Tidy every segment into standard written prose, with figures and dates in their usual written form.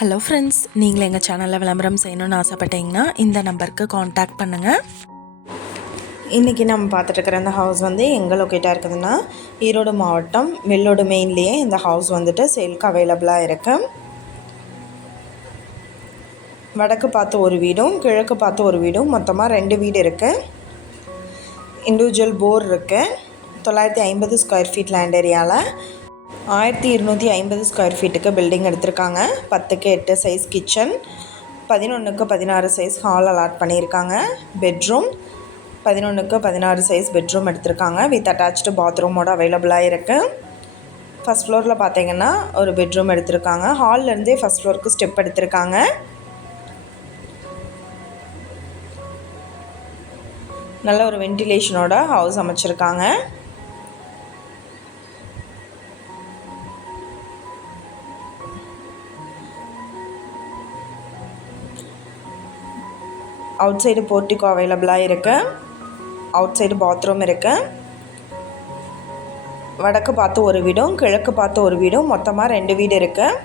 Hello friends, நீங்கள் எங்கள் சேனலில் விளம்பரம் செய்யணும்னு ஆசைப்பட்டீங்கன்னா இந்த நம்பருக்கு காண்டாக்ட் பண்ணுங்கள். இன்றைக்கி நம்ம பார்த்துட்ருக்கிற இந்த ஹவுஸ் எங்கே லொக்கேட்டாக இருக்குதுன்னா, ஈரோடு மாவட்டம் வெள்ளோடு மெயின்லேயே இந்த ஹவுஸ் சேலுக்கு அவைலபிளாக இருக்குது. வடக்கு பார்த்து ஒரு வீடும் கிழக்கு பார்த்து ஒரு வீடும் மொத்தமாக 2 வீடு இருக்குது. இண்டிவிஜுவல் போர் இருக்குது. 950 ஸ்கொயர் ஃபீட் லேண்ட் ஏரியாவில் 1250 ஸ்கொயர் ஃபீட்டுக்கு பில்டிங் எடுத்திருக்காங்க. 10க்கு 8 சைஸ் கிச்சன், 11க்கு 16 சைஸ் ஹால் அலாட் பண்ணியிருக்காங்க. பெட்ரூம் 11க்கு 16 சைஸ் பெட்ரூம் எடுத்திருக்காங்க. வித் அட்டாச்டு பாத்ரூமோடு அவைலபிளாக இருக்குது. ஃபஸ்ட் ஃப்ளோரில் பார்த்தீங்கன்னா ஒரு பெட்ரூம் எடுத்திருக்காங்க. ஹால்லேருந்தே ஃபஸ்ட் ஃப்ளோருக்கு ஸ்டெப் எடுத்திருக்காங்க. நல்ல ஒரு வென்டிலேஷனோட ஹவுஸ் அமைச்சிருக்காங்க. அவுட் சைடு போர்ட்டிகோ அவைலபிளாக இருக்குது. அவுட் சைடு பாத்ரூம் இருக்குது. வடக்கு பார்த்து ஒரு வீடும் கிழக்கு பார்த்து ஒரு வீடும் மொத்தமாக 2 வீடு இருக்குது.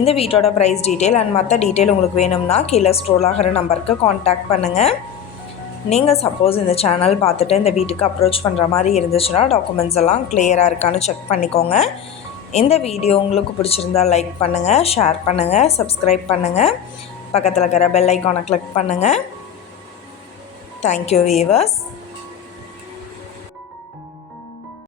இந்த வீட்டோட ப்ரைஸ் டீட்டெயில் அண்ட் மற்ற டீட்டெயில் உங்களுக்கு வேணும்னா கீழே ஸ்க்ரோல் ஆகிற நம்பருக்கு காண்டாக்ட் பண்ணுங்கள். நீங்கள் சப்போஸ் இந்த சேனல் பார்த்துட்டு இந்த வீட்டுக்கு அப்ரோச் பண்ணுற மாதிரி இருந்துச்சுன்னா டாக்குமெண்ட்ஸ் எல்லாம் கிளியராக இருக்கான்னு செக் பண்ணிக்கோங்க. இந்த வீடியோ உங்களுக்கு பிடிச்சிருந்தால் லைக் பண்ணுங்கள், ஷேர் பண்ணுங்கள், சப்ஸ்கிரைப் பண்ணுங்கள். பக்கத்தில் இருக்கிற பெல் ஐக்கானை கிளிக் பண்ணுங்கள். Thank you, viewers.